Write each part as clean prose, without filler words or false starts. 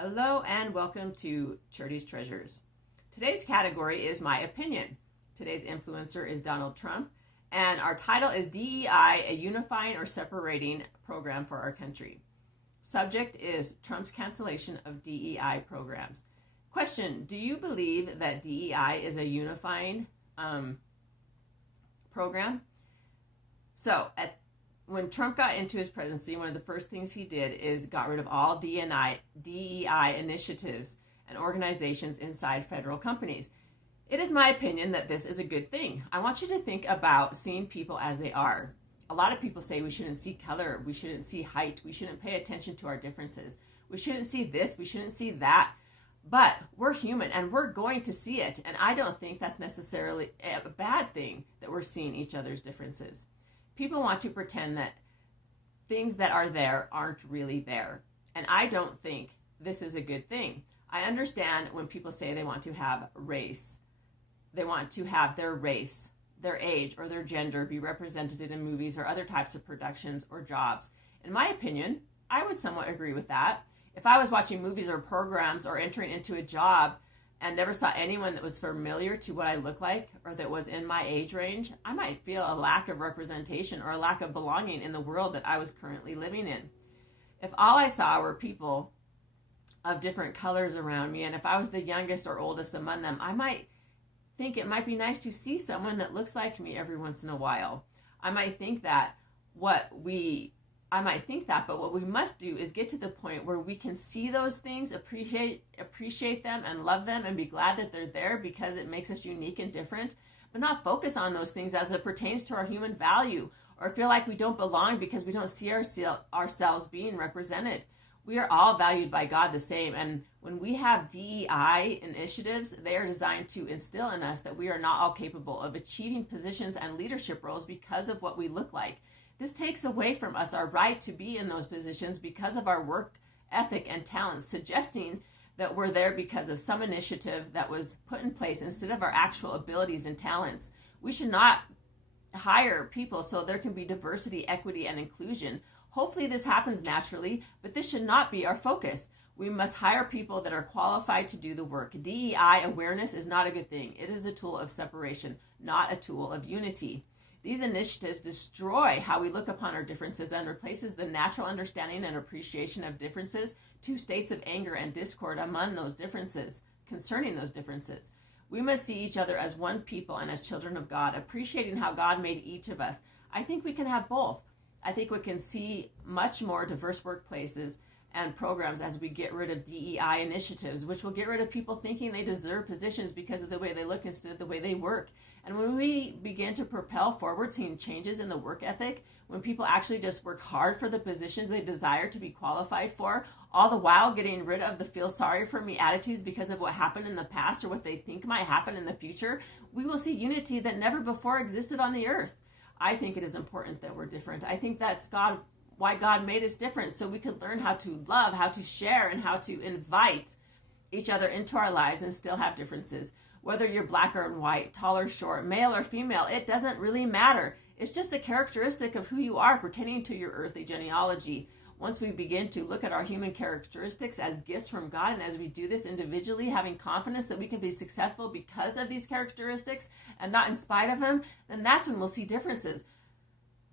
Hello and welcome to Charity's Treasures. Today's category is my opinion. Today's influencer is Donald Trump, and our title is DEI, a unifying or separating program for our country. Subject is Trump's cancellation of DEI programs. Question, do you believe that DEI is a unifying program? When Trump got into his presidency, one of the first things he did is got rid of all DEI initiatives and organizations inside federal companies. It is my opinion that this is a good thing. I want you to think about seeing people as they are. A lot of people say we shouldn't see color, we shouldn't see height, we shouldn't pay attention to our differences. We shouldn't see this, we shouldn't see that. But we're human and we're going to see it. And I don't think that's necessarily a bad thing that we're seeing each other's differences. People want to pretend that things that are there aren't really there. And I don't think this is a good thing. I understand when people say they want to have race. They want to have their race, their age, or their gender be represented in movies or other types of productions or jobs. In my opinion, I would somewhat agree with that. If I was watching movies or programs or entering into a job and never saw anyone that was familiar to what I look like or that was in my age range, I might feel a lack of representation or a lack of belonging in the world that I was currently living in. If all I saw were people of different colors around me, and if I was the youngest or oldest among them, I might think it might be nice to see someone that looks like me every once in a while. I might think that, but what we must do is get to the point where we can see those things, appreciate them and love them and be glad that they're there because it makes us unique and different, but not focus on those things as it pertains to our human value or feel like we don't belong because we don't see ourselves being represented. We are all valued by God the same, and when we have DEI initiatives, they are designed to instill in us that we are not all capable of achieving positions and leadership roles because of what we look like. This takes away from us our right to be in those positions because of our work ethic and talents, suggesting that we're there because of some initiative that was put in place instead of our actual abilities and talents. We should not hire people so there can be diversity, equity, and inclusion. Hopefully this happens naturally, but this should not be our focus. We must hire people that are qualified to do the work. DEI awareness is not a good thing. It is a tool of separation, not a tool of unity. These initiatives destroy how we look upon our differences and replaces the natural understanding and appreciation of differences to states of anger and discord among those differences, concerning those differences. We must see each other as one people and as children of God, appreciating how God made each of us. I think we can have both. I think we can see much more diverse workplaces and programs as we get rid of DEI initiatives, which will get rid of people thinking they deserve positions because of the way they look instead of the way they work. And when we begin to propel forward, seeing changes in the work ethic, when people actually just work hard for the positions they desire to be qualified for, all the while getting rid of the feel sorry for me attitudes because of what happened in the past or what they think might happen in the future, we will see unity that never before existed on the earth. I think it is important that we're different. I think that's why God made us different, so we could learn how to love, how to share, and how to invite each other into our lives and still have differences. Whether you're black or white, tall or short, male or female, it doesn't really matter. It's just a characteristic of who you are pertaining to your earthly genealogy. Once we begin to look at our human characteristics as gifts from God, and as we do this individually, having confidence that we can be successful because of these characteristics and not in spite of them, then that's when we'll see differences.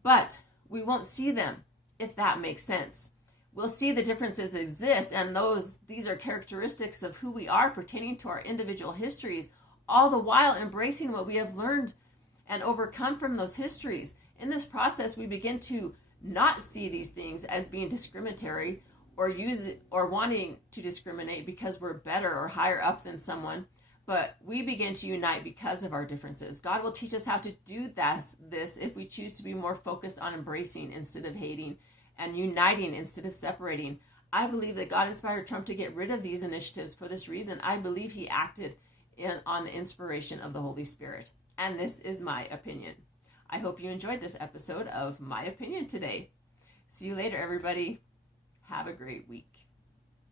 But we won't see them, if that makes sense. We'll see the differences exist, and these are characteristics of who we are pertaining to our individual histories, all the while embracing what we have learned and overcome from those histories. In this process, we begin to not see these things as being discriminatory or wanting to discriminate because we're better or higher up than someone, but we begin to unite because of our differences. God will teach us how to do this if we choose to be more focused on embracing instead of hating and uniting instead of separating. I believe that God inspired Trump to get rid of these initiatives for this reason. I believe he acted on the inspiration of the Holy Spirit. And this is my opinion. I hope you enjoyed this episode of My Opinion today. See you later, everybody. Have a great week.